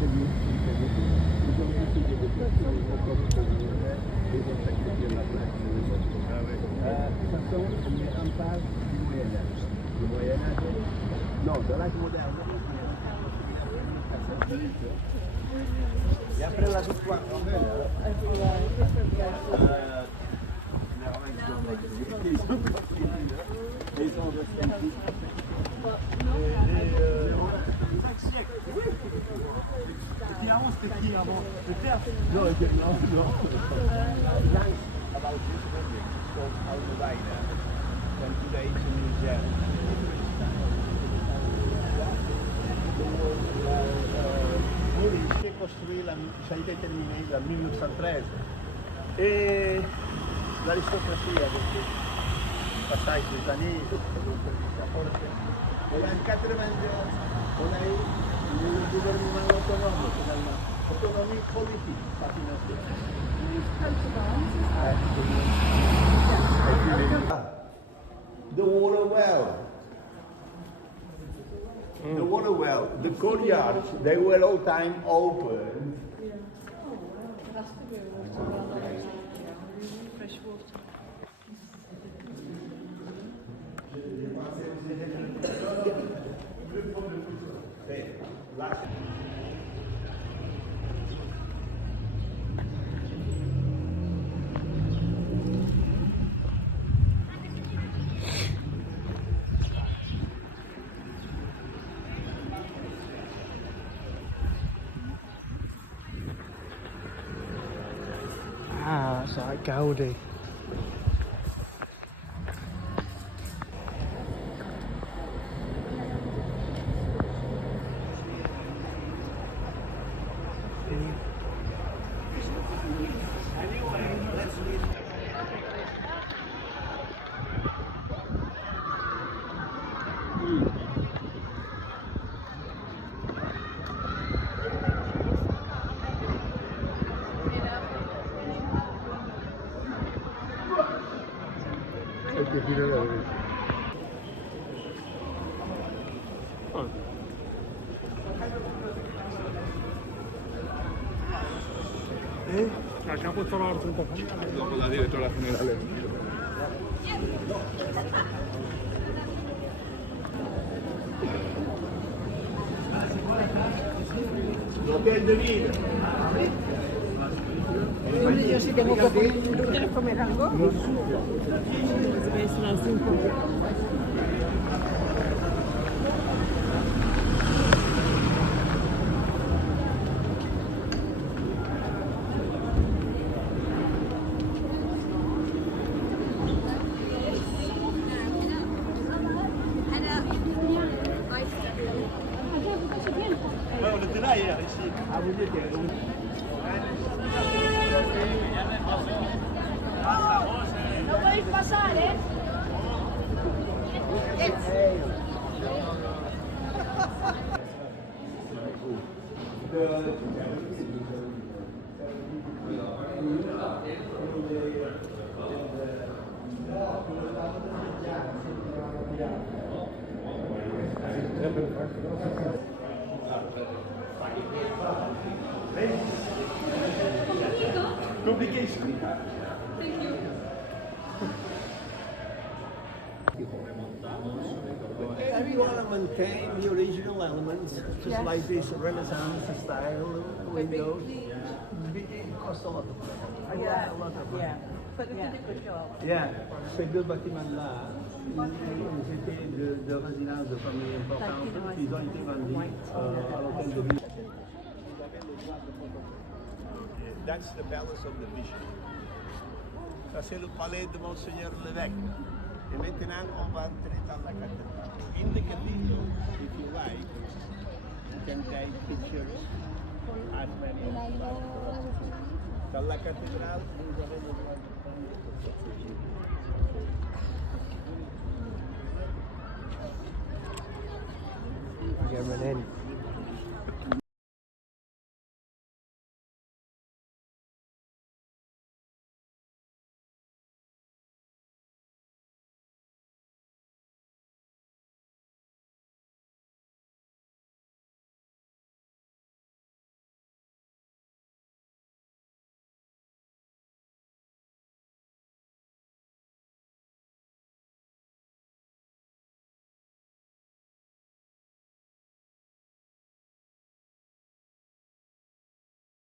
Non, de l'âge moderne. Et après la victoire romaine, ils ont resté. Qui avant, c'était qui avant? Le terre? Non, non. About this building, it's called Palma, and today it's a museum. C'est construit, ça a été terminé en 1913. Et l'aristocratie avec le passage des années, et en 82, on a eu le gouvernement autonome finalement. Autonomie politique, pas financière. The water well. The water well, the courtyards, they were all time open. Fresh water. Ah, it's like Gaudi. Acá puesto la orden con la directora general. L'hotel de ville. Yo sí tengo que comer. ¿Tú quieres comer algo? Es las 5. ¿No podéis pasar, eh? Complication. Thank you. And we want to maintain the original elements, just like this Renaissance style windows. It costs a lot of money. Yeah, A lot of money. yeah. But you did a good job. Yeah, ces deux bâtiments-là, ils étaient de résidence de famille importante. Ils ont été vendus à l'hôtel de ville. That's the palace of the bishop. Ça c'est le palais de Monseigneur l'évêque. Et maintenant, on va entrer dans la cathédrale. In the cathedral, if you like, you can take pictures as many as you like. Dans la cathédrale, nous avons le droit de prendre des photos. Going in.